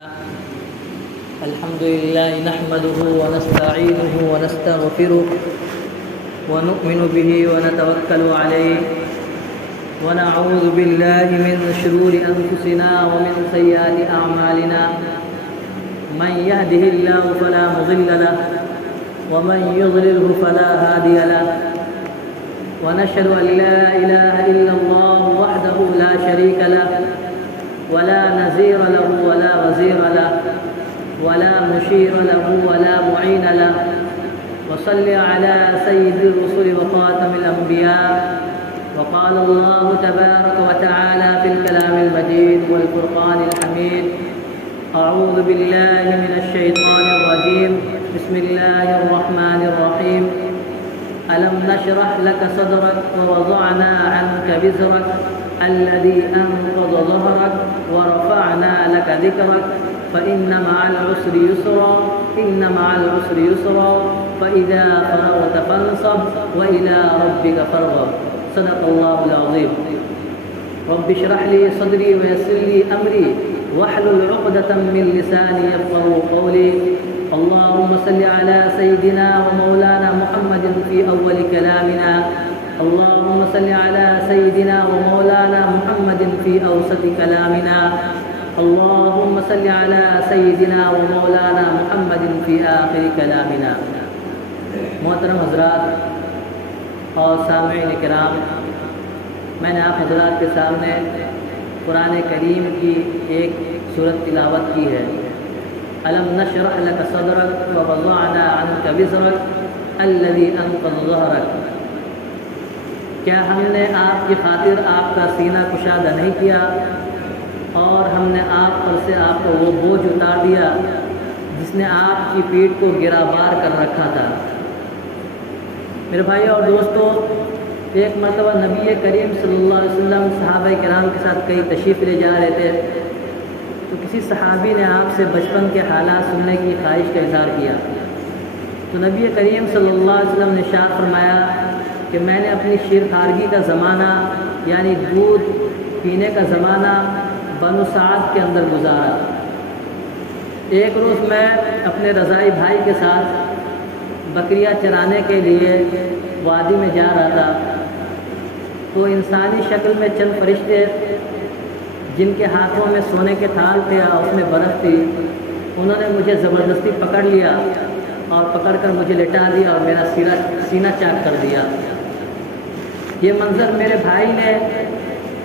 الحمد لله نحمده ونستعينه ونستغفره ونؤمن به ونتوكل عليه ونعوذ بالله من شرور أنفسنا ومن سيئات أعمالنا من يهده الله فلا مضل له ومن يضلله فلا هادي له ونشهد أن لا إله إلا الله وحده لا شريك له ولا نذير له ولا وزير له ولا مشير له ولا معين له وصل على سيد الرسل وخاتم الأنبياء وقال الله تبارك وتعالى في الكلام المجيد والفرقان الحميد أعوذ بالله من الشيطان الرجيم بسم الله الرحمن الرحيم ألم نشرح لك صدرك ووضعنا عنك وزرك الذي أنقض ظهرك ورفعنا لك ذكرك فإن مع العسر يسرا إن مع العسر يسرا فإذا فرغت فانصب وإلى ربك فارغب صدق الله العظيم رب اشرح لي صدري ويسر لي أمري واحلل عقدة من لساني يفقهوا قولي اللهم صل على سيدنا ومولانا محمد في أول كلامنا اللهم صل على سيدنا ومولانا محمد في أوسط كلامنا اللهم صل على سيدنا ومولانا محمد في آخر كلامنا. محترم حضرات اور سامعین کرام، میں نے آپ حضرات کے سامنے قرآن کریم کی ایک سورت تلاوت کی ہے. ألم نشرح لك صدرك ووضعنا عنك وزرك الذي أنقض ظهرك. کیا ہم نے آپ کی خاطر آپ کا سینہ کشادہ نہیں کیا اور ہم نے آپ پر سے آپ کو وہ بوجھ اتار دیا جس نے آپ کی پیٹھ کو گرابار کر رکھا تھا. میرے بھائی اور دوستو، ایک مرتبہ نبی کریم صلی اللہ علیہ وسلم صحابہ کرام کے ساتھ کئی تشریف لے جا رہے تھے تو کسی صحابی نے آپ سے بچپن کے حالات سننے کی خواہش کا اظہار کیا. تو نبی کریم صلی اللہ علیہ وسلم نے ارشاد فرمایا کہ میں نے اپنی شیر خارگی کا زمانہ یعنی دودھ پینے کا زمانہ بنو سعد کے اندر گزارا. ایک روز میں اپنے رضائی بھائی کے ساتھ بکریاں چرانے کے لیے وادی میں جا رہا تھا تو انسانی شکل میں چند فرشتے جن کے ہاتھوں میں سونے کے تھال تھے اور اس میں برف تھی، انہوں نے مجھے زبردستی پکڑ لیا اور پکڑ کر مجھے لٹا دیا اور میرا سینہ چاک کر دیا. یہ منظر میرے بھائی نے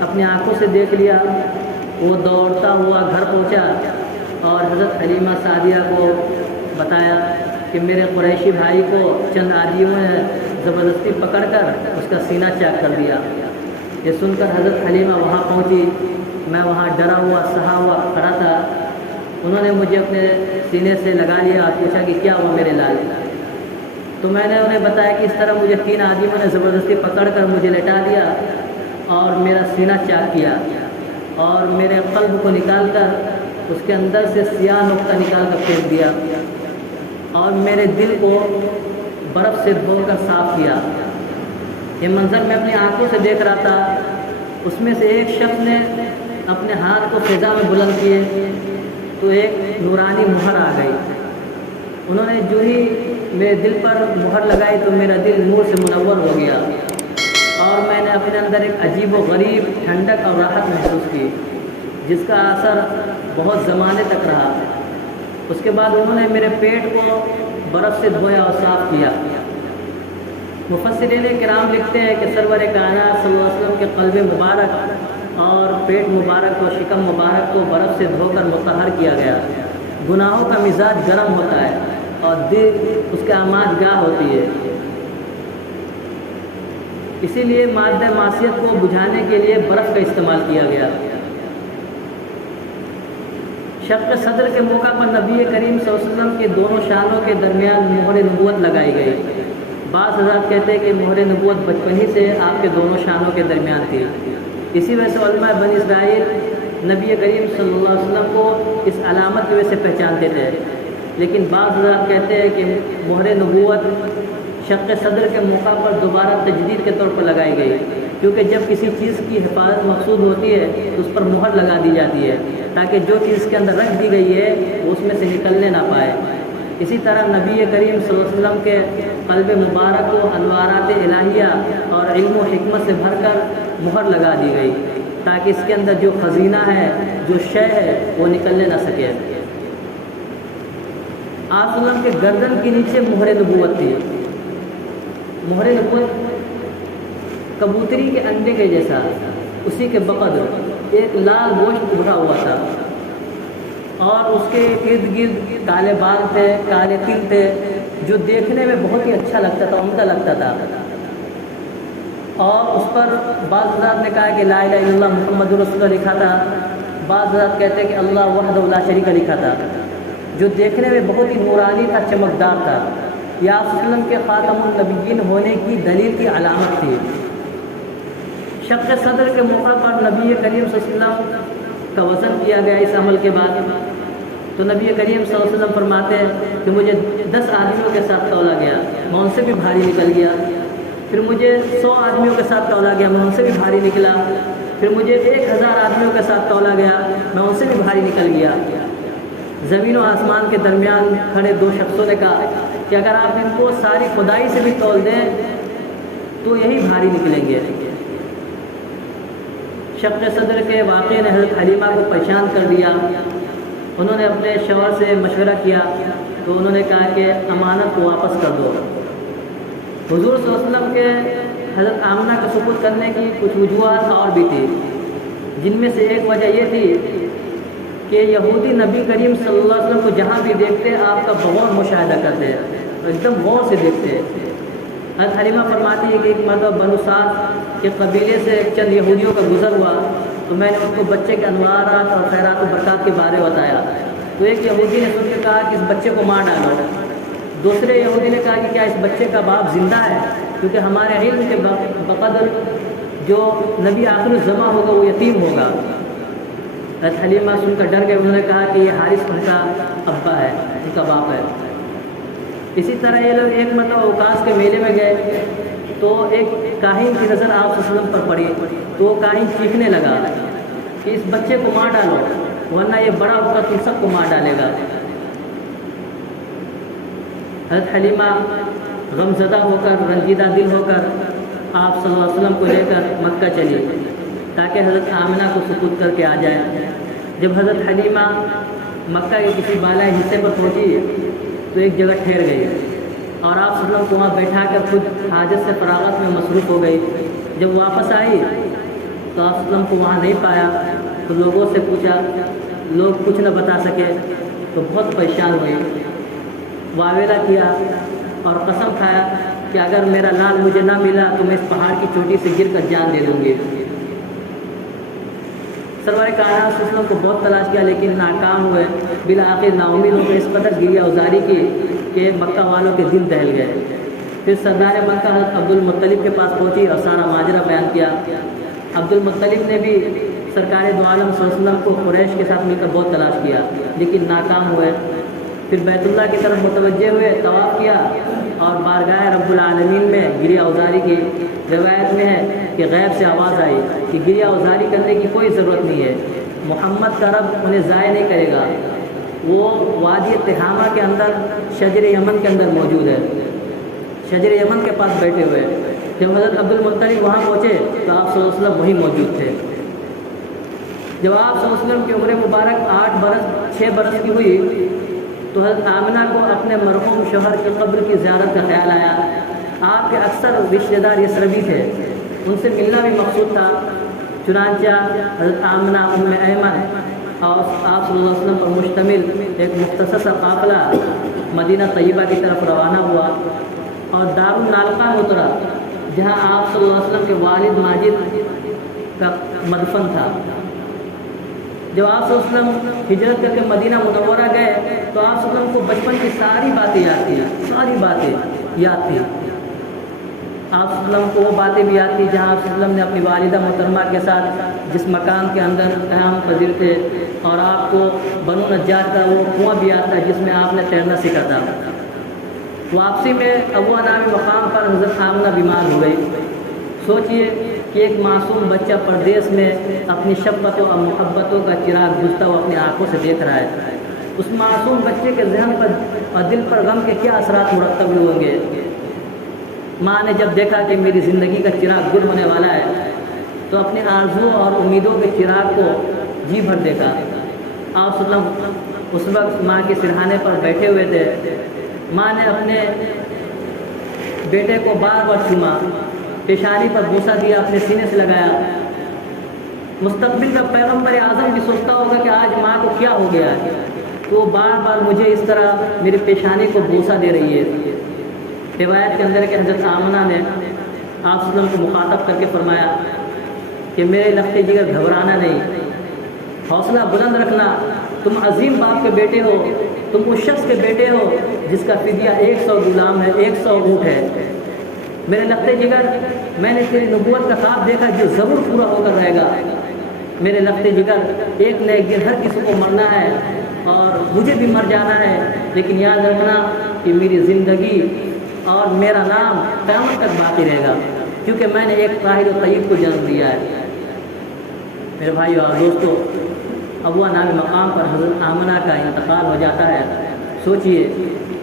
اپنی آنکھوں سے دیکھ لیا. وہ دوڑتا ہوا گھر پہنچا اور حضرت حلیمہ سعدیہ کو بتایا کہ میرے قریشی بھائی کو چند آدمیوں نے زبردستی پکڑ کر اس کا سینہ چاک کر دیا. یہ سن کر حضرت حلیمہ وہاں پہنچی. میں وہاں ڈرا ہوا سہا ہوا کھڑا تھا. انہوں نے مجھے اپنے سینے سے لگا لیا اور پوچھا کہ کیا ہوا میرے لال. تو میں نے انہیں بتایا کہ اس طرح مجھے 3 آدمیوں نے زبردستی پکڑ کر مجھے لٹا دیا اور میرا سینہ چاک کیا اور میرے قلب کو نکال کر اس کے اندر سے سیاہ نقطہ نکال کر پھینک دیا اور میرے دل کو برف سے دھو کر صاف کیا. یہ منظر میں اپنی آنکھوں سے دیکھ رہا تھا. اس میں سے ایک شخص نے اپنے ہاتھ کو فضا میں بلند کیے تو ایک نورانی مہر آ گئی. انہوں نے جو ہی میرے دل پر مہر لگائی تو میرا دل نور سے منور ہو گیا اور میں نے اپنے اندر ایک عجیب و غریب ٹھنڈک اور راحت محسوس کی جس کا اثر بہت زمانے تک رہا. اس کے بعد انہوں نے میرے پیٹ کو برف سے دھویا اور صاف کیا. مفسرین کرام لکھتے ہیں کہ سرور کائنات صلی اللہ علیہ وسلم کے قلب مبارک اور پیٹ مبارک اور شکم مبارک کو برف سے دھو کر مطہر کیا گیا. گناہوں کا مزاج گرم ہوتا ہے اور دل اس کے آماج گاہ ہوتی ہے. اسی لیے مادہ معصیت کو بجھانے کے لیے برف کا استعمال کیا گیا. شق صدر کے موقع پر نبی کریم صلی اللہ علیہ وسلم کے دونوں شانوں کے درمیان مہر نبوت لگائی گئی. بعض حضرات کہتے ہیں کہ مہر نبوت بچپن ہی سے آپ کے دونوں شانوں کے درمیان تھی. اسی وجہ سے علماء بنی اسرائیل نبی کریم صلی اللہ علیہ وسلم کو اس علامت کی وجہ سے پہچانتے تھے. لیکن بعض حضرات کہتے ہیں کہ مہر نبوت شق صدر کے موقع پر دوبارہ تجدید کے طور پر لگائی گئی، کیونکہ جب کسی چیز کی حفاظت مقصود ہوتی ہے تو اس پر مہر لگا دی جاتی ہے. تاکہ جو چیز اس کے اندر رکھ دی گئی ہے وہ اس میں سے نکلنے نہ پائے۔ اسی طرح نبی کریم صلی اللہ علیہ وسلم کے قلب مبارک کو انوارات الہیہ اور علم و حکمت سے بھر کر مہر لگا دی گئی تاکہ اس کے اندر جو خزینہ ہے، جو شے ہے، وہ نکلنے نہ سکے۔ آپ صلی اللہ علیہ وسلم کے گردن کے نیچے مہر نبوت تھی۔ مہر نبوت کبوتری کے انڈے کے جیسا، اسی کے بقدر ایک لال گوشت اٹھا ہوا تھا، اور اس کے ارد گرد کالے بال تھے، کالے تل تھے، جو دیکھنے میں بہت ہی اچھا لگتا تھا، عمدہ لگتا تھا۔ اور اس پر بعض حضرات نے کہا کہ لا الہ الا اللہ محمد رسول اللہ لکھا تھا، بعض حضرات کہتے ہیں کہ اللہ وحدہ لا شریک لکھا تھا، جو دیکھنے میں بہت ہی نورانی تھا، چمکدار تھا۔ یہ آپ صلی اللہ علیہ وسلم کے خاتم النبیین ہونے کی دلیل کی علامت تھی۔ شق صدر کے موقع پر نبی کریم صلی اللہ علیہ وسلم کا وزن کیا گیا اس عمل کے بعد، تو نبی کریم صلی اللہ علیہ وسلم فرماتے ہیں کہ مجھے 10 آدمیوں کے ساتھ تولا گیا، میں ان سے بھی بھاری نکل گیا۔ پھر مجھے 100 آدمیوں کے ساتھ تولا گیا، میں ان سے بھی بھاری نکلا۔ پھر مجھے 1000 آدمیوں کے ساتھ تولا گیا، میں ان سے بھی بھاری نکل گیا۔ زمین و آسمان کے درمیان کھڑے 2 شخصوں نے کہا کہ اگر آپ ان کو ساری خدائی سے بھی تول دیں تو یہی بھاری نکلیں گے۔ شق صدر کے واقعے نے حضرت حلیمہ کو پریشان کر دیا۔ انہوں نے اپنے شوہر سے مشورہ کیا تو انہوں نے کہا کہ امانت کو واپس کر دو۔ حضور صلی اللہ علیہ وسلم کے حضرت آمنہ کا سپرد کرنے کی کچھ وجوہات اور بھی تھی، جن میں سے ایک وجہ یہ تھی کہ یہودی نبی کریم صلی اللہ علیہ وسلم کو جہاں بھی دیکھتے آپ کا بغور مشاہدہ کرتے ہیں، ایک دم غور سے دیکھتے ہیں۔ حضرت حلیمہ فرماتی ہے کہ ایک مرتبہ بنو سعد کے قبیلے سے چند یہودیوں کا گزر ہوا تو میں نے ان کو بچے کے انوارات اور خیرات و برکات کے بارے بتایا، تو ایک یہودی نے سن کے کہا کہ اس بچے کو مار ڈالو۔ دوسرے یہودی نے کہا کہ کیا اس بچے کا باپ زندہ ہے، کیونکہ ہمارے علم کے بقدر جو نبی آخر الزماں ہوگا وہ یتیم ہوگا۔ حضرت حلیمہ سن کر ڈر گئے، انہوں نے کہا کہ یہ حارث ان کا ابا ہے، ان کا باپ ہے۔ اسی طرح یہ لوگ ایک مرتبہ اوقاس کے میلے میں گئے تو ایک کاہن کی نظر آپ صلی اللہ علیہ وسلم پر پڑی، تو وہ کاہن چیخنے لگا کہ اس بچے کو مار ڈالو ورنہ یہ بڑا ہو کر تم سب کو مار ڈالے گا۔ حضرت حلیمہ غمزدہ ہو کر، رنجیدہ دل ہو کر آپ صلی اللہ علیہ وسلم کو لے کر مکہ چلی تاکہ حضرت آمنہ کو سپرد کر کے آ جائے۔ جب حضرت حلیمہ مکہ کے کسی بالائی حصے پر پہنچی تو ایک جگہ ٹھہر گئی اور آپ صلی اللہ علیہ وسلم کو وہاں بیٹھا کر خود حاجت سے فراغت میں مصروف ہو گئی۔ جب واپس آئی تو آپ صلی اللہ علیہ وسلم کو وہاں نہیں پایا تو لوگوں سے پوچھا، لوگ کچھ نہ بتا سکے تو بہت پریشان ہوئی، واویلا کیا اور قسم کھایا کہ اگر میرا لال مجھے نہ ملا تو میں اس پہاڑ کی چوٹی سے گر کر جان دے دوں گی۔ سرور کائنات صلی اللہ علیہ وسلم کو بہت تلاش کیا لیکن ناکام ہوئے، بالآخر نا امید ہو کر اس قدر گریہ ازاری کی کہ مکہ والوں کے دل دہل گئے۔ پھر سردار مکہ حضرت عبد المطلب کے پاس پہنچی اور سارا ماجرا بیان کیا۔ عبد المطلب نے بھی سرکار دو عالم صلی اللہ علیہ وسلم کو قریش کے ساتھ مل کر بہت تلاش کیا لیکن ناکام ہوئے۔ پھر بیت اللہ کی طرف متوجہ ہوئے، طواف کیا اور بارگاہ رب العالمین میں گریہ ازاری کی۔ روایت میں ہے کہ غیب سے آواز آئی کہ گریہ ازاری کرنے کی کوئی ضرورت نہیں ہے، محمد کا رب انہیں ضائع نہیں کرے گا، وہ وادی تہامہ کے اندر شجر یمن کے اندر موجود ہے، شجر یمن کے پاس بیٹھے ہوئے۔ جب حضرت عبد المطلب وہاں پہنچے تو آپ صلی اللہ علیہ وسلم وہیں موجود تھے۔ جب آپ صلی اللہ علیہ وسلم کی عمر مبارک 6 برس کی ہوئی تو حضرت آمنہ کو اپنے مرحوم شوہر کی قبر کی زیارت کا خیال آیا۔ آپ کے اکثر رشتہ دار یثربی تھے، ان سے ملنا بھی مقصود تھا، چنانچہ حضرت آمنہ ام ایمن اور آپ صلی اللہ علیہ وسلم پر مشتمل ایک مختصر سا قافلہ مدینہ طیبہ کی طرف روانہ ہوا اور دار النالقہ اترا جہاں آپ صلی اللہ علیہ وسلم کے والد ماجد کا مدفن تھا۔ جب آپ صلی اللہ علیہ وسلم ہجرت کر کے مدینہ منورہ گئے تو آپ صلی اللہ علیہ وسلم کو بچپن کی ساری باتیں یاد تھیں، ساری باتیں یاد تھیں۔ آپ صلی اللہ علیہ وسلم کو وہ باتیں بھی یاد تھیں جہاں آپ صلی اللہ علیہ وسلم نے اپنی والدہ محترمہ کے ساتھ جس مکان کے اندر قیام پذیر تھے، اور آپ کو بنو نجار کا وہ کنواں بھی یاد تھا جس میں آپ نے تیرنا سیکھا تھا۔ واپسی میں ابوا نامی مقام پر حضرت آمنہ بیمار ہو گئی۔ سوچئے کہ ایک معصوم بچہ پردیس میں اپنی شفقتوں اور محبتوں کا چراغ بجھتا ہوا اپنی آنکھوں سے دیکھ رہا ہے، اس معصوم بچے کے ذہن پر اور دل پر غم کے کیا اثرات مرتب ہوئے ہوں گے۔ ماں نے جب دیکھا کہ میری زندگی کا چراغ گل ہونے والا ہے تو اپنے آرزو اور امیدوں کے چراغ کو جی بھر دیکھا۔ آپ صلی اللہ علیہ وسلم اس وقت ماں کے سرہانے پر بیٹھے ہوئے تھے۔ ماں نے اپنے بیٹے کو بار بار چوما، پیشانی پر بوسہ دیا، اپنے سینے سے لگایا۔ مستقبل کا پیغمبر اعظم بھی سوچتا ہوگا کہ آج ماں کو کیا ہو گیا ہے، تو وہ بار بار مجھے اس طرح میری پیشانی کو بوسہ دے رہی ہے۔ روایت کے اندر کہ حضرت آمنہ نے آپ صلی اللہ علیہ وسلم کو مخاطب کر کے فرمایا کہ میرے لخت جگر گھبرانا نہیں، حوصلہ بلند رکھنا، تم عظیم باپ کے بیٹے ہو، تم اس شخص کے بیٹے ہو جس کا فدیہ 100 غلام ہے، 100 اونٹ ہے۔ میرے لخت جگر، میں نے تیری نبوت کا خواب دیکھا جو ضرور پورا ہو کر رہے گا۔ میرے لخت جگر، ایک نہ ایک دن ہر کسی کو مرنا ہے اور مجھے بھی مر جانا ہے، لیکن یاد رکھنا کہ میری زندگی اور میرا نام قیامت تک باقی رہے گا، کیونکہ میں نے ایک طاہر و طیب کو جنم دیا ہے۔ میرے بھائیو اور دوستو، ابوا نامی مقام پر حضرت آمنہ کا انتقال ہو جاتا ہے۔ سوچئے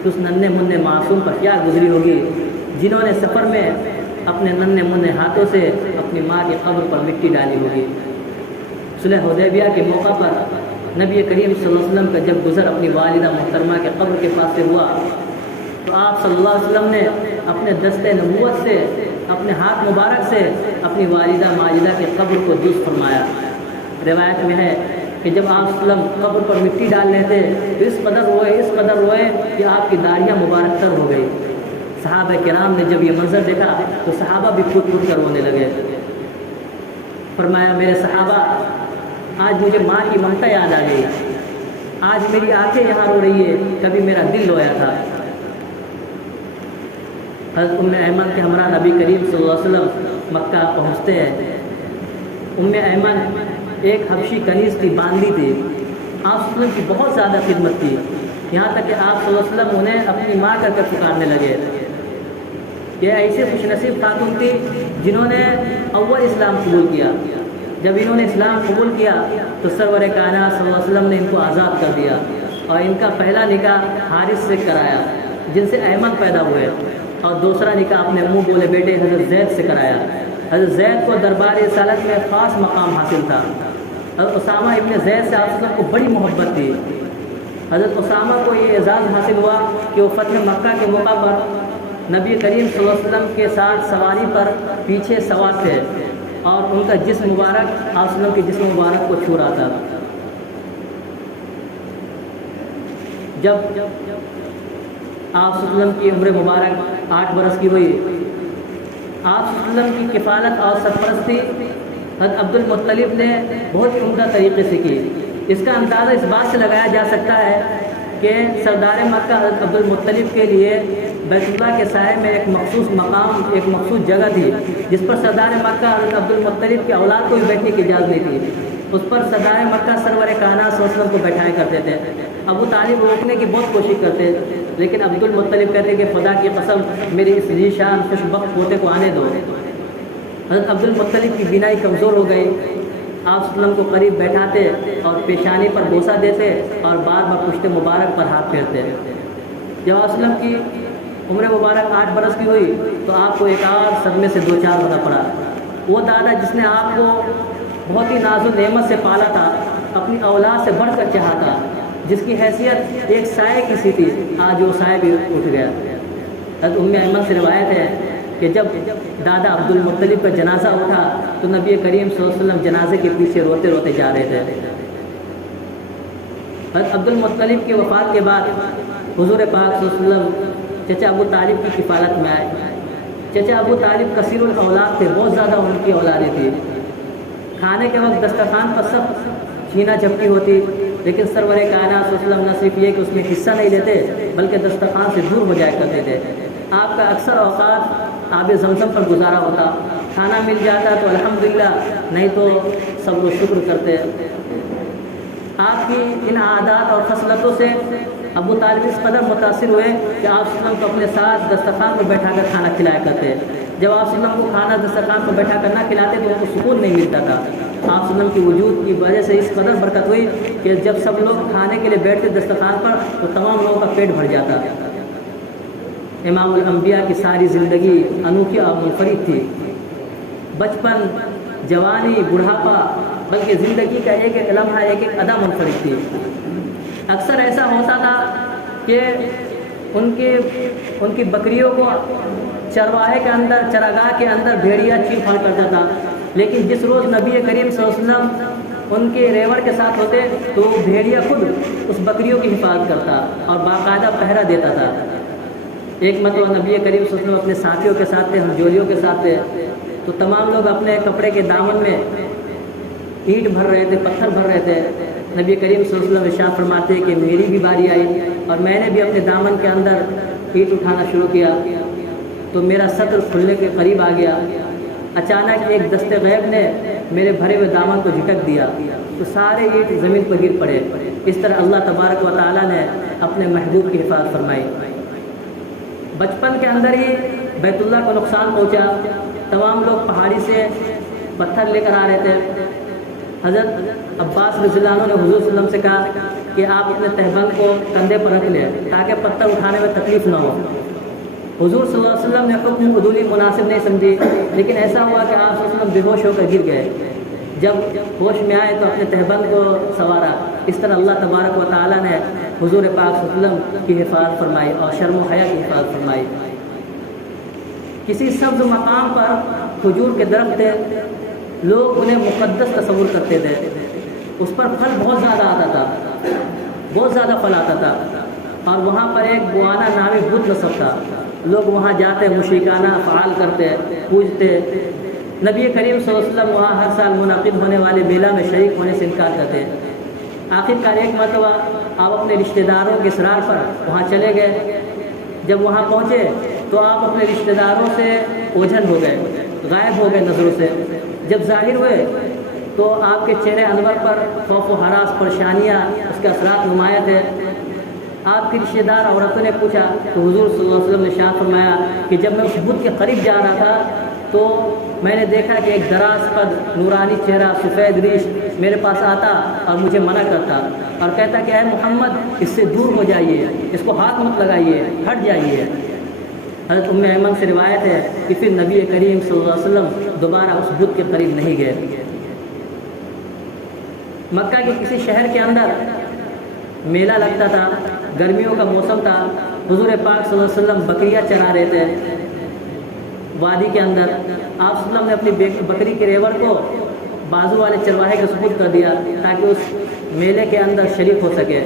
کہ اس ننھے منھے معصوم پر کیا گزری ہوگی جنہوں نے سفر میں اپنے ننھے منھے ہاتھوں سے اپنی ماں کی قبر پر مٹی ڈالی ہوگی۔ صلح حدیبیہ کے موقع پر نبی کریم صلی اللہ علیہ وسلم کا جب گزر اپنی والدہ محترمہ کے قبر کے پاس سے ہوا تو آپ صلی اللہ علیہ وسلم نے اپنے دست نبوت سے، اپنے ہاتھ مبارک سے اپنی والدہ ماجدہ کی قبر کو درست فرمایا۔ روایت میں ہے کہ جب آپ صلی اللہ علیہ وسلم قبر پر مٹی ڈال رہے تھے تو اس قدر روئے کہ آپ کی داڑھیاں مبارک تر ہو گئی۔ صحابہ کرام نے جب یہ منظر دیکھا تو صحابہ بھی پھوٹ پھوٹ کر رونے لگے۔ فرمایا میرے صحابہ، آج مجھے ماں کی ممتا یاد آ گئی، آج میری آنکھیں یہاں رو رہی ہے، کبھی میرا دل رویا تھا۔ حضرت ام ایمن کے ہمراہ نبی کریم صلی اللہ علیہ وسلم مکہ پہنچتے ہیں۔ ام ایمن ایک حبشی کنیز تھی، باندھی تھی، آپ صلی اللہ علیہ وسلم کی بہت زیادہ خدمت کی، یہاں تک کہ آپ صلی اللہ علیہ وسلم انہیں اپنی ماں کر کے پکارنے لگے۔ یہ ایسے خوش نصیب خاتون تھی جنہوں نے اول اسلام قبول کیا۔ جب انہوں نے اسلام قبول کیا تو سرور کائنات صلی اللہ علیہ وسلم نے ان کو آزاد کر دیا اور ان کا پہلا نکاح حارث سے کرایا جن سے ایمن پیدا ہوئے، اور دوسرا نکاح اپنے منہ بولے بیٹے حضرت زید سے کرایا۔ حضرت زید کو دربار رسالت میں خاص مقام حاصل تھا۔ حضرت اسامہ ابن زید سے آپ صلی اللہ علیہ وسلم کو بڑی محبت تھی۔ حضرت اسامہ کو یہ اعزاز حاصل ہوا کہ وہ فتح مکہ کے موقع پر نبی کریم صلی اللہ علیہ وسلم کے ساتھ سواری پر پیچھے سوار تھے اور ان کا جسم مبارک آپ صلی اللہ علیہ وسلم کے جسم مبارک کو چھو رہا تھا۔ جب آپ صلی اللہ علیہ وسلم کی عمر مبارک 8 برس کی ہوئی، آپ صلی اللہ علیہ وسلم کی کفالت اور سرپرستی حضرت عبد المطلب نے بہت عمدہ طریقے سے کی۔ اس کا اندازہ اس بات سے لگایا جا سکتا ہے کہ سردار مکہ حضرت عبد المطلب کے لیے بیت اللہ کے سائے میں ایک مخصوص مقام، ایک مخصوص جگہ تھی جس پر سردار مکہ حضرت عبد المطلب کی اولاد کو بھی بیٹھنے کی اجازت نہیں تھی۔ اس پر سردار مکہ سرور کائنات صلی اللہ علیہ وسلم کو بیٹھایا کرتے تھے۔ ابو طالب روکنے کی بہت کوشش کرتے، لیکن عبد المطلب کہتے کہ خدا کی قسم میری اس ذیشان خوش بخت پوتے کو آنے دو۔ حضرت عبد المطلب کی بینائی کمزور ہو گئی۔ آپ صلی اللہ علیہ وسلم کو قریب بیٹھاتے اور پیشانی پر بوسہ دیتے اور بار بار پشت مبارک پر ہاتھ پھیرتے۔ جب آپ صلی اللہ علیہ وسلم کی عمر مبارک 8 برس کی ہوئی تو آپ کو ایک اور صدمے سے دوچار ہونا پڑا۔ وہ دادا جس نے آپ کو بہت ہی ناز و نعمت سے پالا تھا، اپنی اولاد سے بڑھ کر چاہا تھا، جس کی حیثیت ایک سائے کی سی تھی، آج وہ سائے بھی اٹھ گیا۔ حضرت ام ایمن سے روایت ہے کہ جب دادا عبد المطلب کا جنازہ اٹھا تو نبی کریم صلی اللہ علیہ وسلم جنازے کے پیچھے روتے روتے جا رہے تھے۔ حضرت عبد المطلب کی وفات کے بعد حضور پاک صلی اللہ علیہ وسلم چچا ابو طالب کی کفالت میں آئے۔ چچا ابو طالب کثیر الاولاد تھے، بہت زیادہ ان کی اولادیں تھیں۔ کھانے کے وقت دسترخوان پر سب چھینا جھپٹی ہوتی، لیکن سرور کائنات صلی اللہ علیہ وسلم نہ صرف یہ کہ اس میں حصہ نہیں لیتے بلکہ دسترخوان سے دور ہو جایا کرتے تھے۔ آپ کا اکثر اوقات آب زمزم پر گزارا ہوتا، کھانا مل جاتا تو الحمدللہ، نہیں تو صبر و شکر کرتے۔ آپ کی ان عادات اور خصلتوں سے ابو طالب اس قدر متاثر ہوئے کہ آپ صلی اللہ علیہ وسلم کو اپنے ساتھ دسترخوان پر بیٹھا کر کھانا کھلایا کرتے۔ جب آپ صلی اللہ علیہ وسلم کو کھانا دسترخوان پر بیٹھا کرنا کھلاتے تو ان کو سکون نہیں ملتا تھا۔ آپ صلی اللہ علیہ وسلم کی وجود کی وجہ سے اس قدر برکت ہوئی کہ جب سب لوگ کھانے کے لیے بیٹھتے دسترخوان پر تو تمام لوگوں کا پیٹ بھر جاتا۔ امام الانبیاء کی ساری زندگی انوکھی اور منفرد تھی۔ بچپن، جوانی، بڑھاپا، بلکہ زندگی کا ایک ایک لمحہ، ایک ایک ادا منفرد تھی۔ اکثر ایسا ہوتا تھا کہ ان کی بکریوں کو چرواہے کے اندر، چراگاہ کے اندر بھیڑیا چیر پھاڑ کرتا تھا، لیکن جس روز نبی کریم صلی اللہ علیہ وسلم ان کے ریوڑ کے ساتھ ہوتے تو بھیڑیا خود اس بکریوں کی حفاظت کرتا اور باقاعدہ پہرا دیتا تھا۔ ایک مرتبہ نبی کریم صلی اللہ علیہ وسلم اپنے ساتھیوں کے ساتھ تھے، ہمجولیوں کے ساتھ تھے، تو تمام لوگ اپنے کپڑے کے دامن میں اینٹ بھر رہے تھے، پتھر بھر رہے تھے۔ نبی کریم صلی اللہ علیہ وسلم ارشاد فرماتے کہ میری بھی باری آئی اور میں نے بھی اپنے دامن کے اندر اینٹ اٹھانا شروع کیا تو میرا صدر کھلنے کے قریب آ گیا۔ اچانک ایک دست غیب نے میرے بھرے ہوئے دامن کو جھٹک دیا تو سارے اینٹ زمین پر گر پڑے۔ اس طرح اللہ تبارک و تعالیٰ نے اپنے محبوب کی حفاظت فرمائی۔ بچپن کے اندر ہی بیت اللہ کو نقصان پہنچا، تمام لوگ پہاڑی سے پتھر لے کر آ رہے تھے۔ حضرت عباس رضی اللہ عنہ نے حضور صلی اللہ علیہ وسلم سے کہا کہ آپ اپنے تہبند کو کندھے پر رکھ لیں تاکہ پتھر اٹھانے میں تکلیف نہ ہو۔ حضور صلی اللہ علیہ وسلم نے حکم عدولی مناسب نہیں سمجھی، لیکن ایسا ہوا کہ آپ صلی اللہ علیہ وسلم بے ہوش ہو کر گر گئے۔ جب ہوش میں آئے تو اپنے تہبند کو سنوارا۔ اس طرح اللہ تبارک و تعالیٰ نے حضور پاک صلی اللہ علیہ وسلم کی حفاظت فرمائی اور شرم و حیا کی حفاظت فرمائی۔ کسی سبز مقام پر کھجور کے درخت تھے، لوگ انہیں مقدس تصور کرتے تھے، اس پر پھل بہت زیادہ آتا تھا، بہت زیادہ پھل آتا تھا، اور وہاں پر ایک بوانا نامی بت نصب تھا۔ لوگ وہاں جاتے، مشرکانہ افعال کرتے، پوجتے۔ نبی کریم صلی اللہ علیہ وسلم وہاں ہر سال منعقد ہونے والے میلہ میں شریک ہونے سے انکار کرتے۔ آخرکار ایک مرتبہ آپ اپنے رشتہ داروں کے اصرار پر وہاں چلے گئے۔ جب وہاں پہنچے تو آپ اپنے رشتہ داروں سے اوجھل ہو گئے، غائب ہو گئے نظروں سے۔ جب ظاہر ہوئے تو آپ کے چہرے انور پر خوف و ہراس، پریشانیاں، اس کے اثرات نمایاں تھے۔ آپ کی رشتہ دار عورتوں نے پوچھا تو حضور صلی اللہ علیہ وسلم نے ارشاد فرمایا کہ جب میں اس بت کے قریب جا رہا تھا تو میں نے دیکھا کہ ایک دراز قد، نورانی چہرہ، سفید ریش میرے پاس آتا اور مجھے منع کرتا اور کہتا کہ اے محمد اس سے دور ہو جائیے، اس کو ہاتھ مت لگائیے، ہٹ جائیے۔ حضرت ام ایمن سے روایت ہے کہ پھر نبی کریم صلی اللہ علیہ وسلم دوبارہ اس بت کے قریب نہیں گئے۔ مکہ کے کسی شہر کے اندر میلہ لگتا تھا، گرمیوں کا موسم تھا، حضور پاک صلی اللہ علیہ وسلم بکریاں چرا رہے تھے وادی کے اندر۔ آپ صلی اللہ علیہ وسلم نے اپنی بکری کے ریوڑ کو بازو والے چرواہے کے سپرد کر دیا تاکہ اس میلے کے اندر شریک ہو سکے۔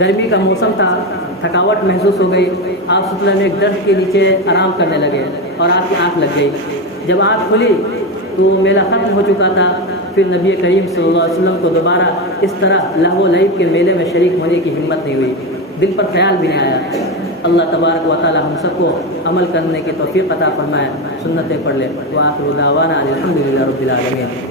گرمی کا موسم تھا، تھکاوٹ محسوس ہو گئی۔ آپ صلی اللہ علیہ وسلم ایک درخت کے نیچے آرام کرنے لگے اور آپ کی آنکھ لگ گئی۔ جب آنکھ کھلی تو میلہ ختم ہو چکا تھا۔ پھر نبی کریم صلی اللہ علیہ وسلم کو دوبارہ اس طرح لہو و لعب کے میلے میں شریک ہونے کی ہمت نہیں ہوئی، دل پر خیال بھی نہیں آیا۔ اللہ تبارک و تعالی ہم سب کو عمل کرنے کی توفیق عطا فرمائے۔ سنتیں پڑھ لے۔ وآخر دعوانا الحمدللہ رب العالمین۔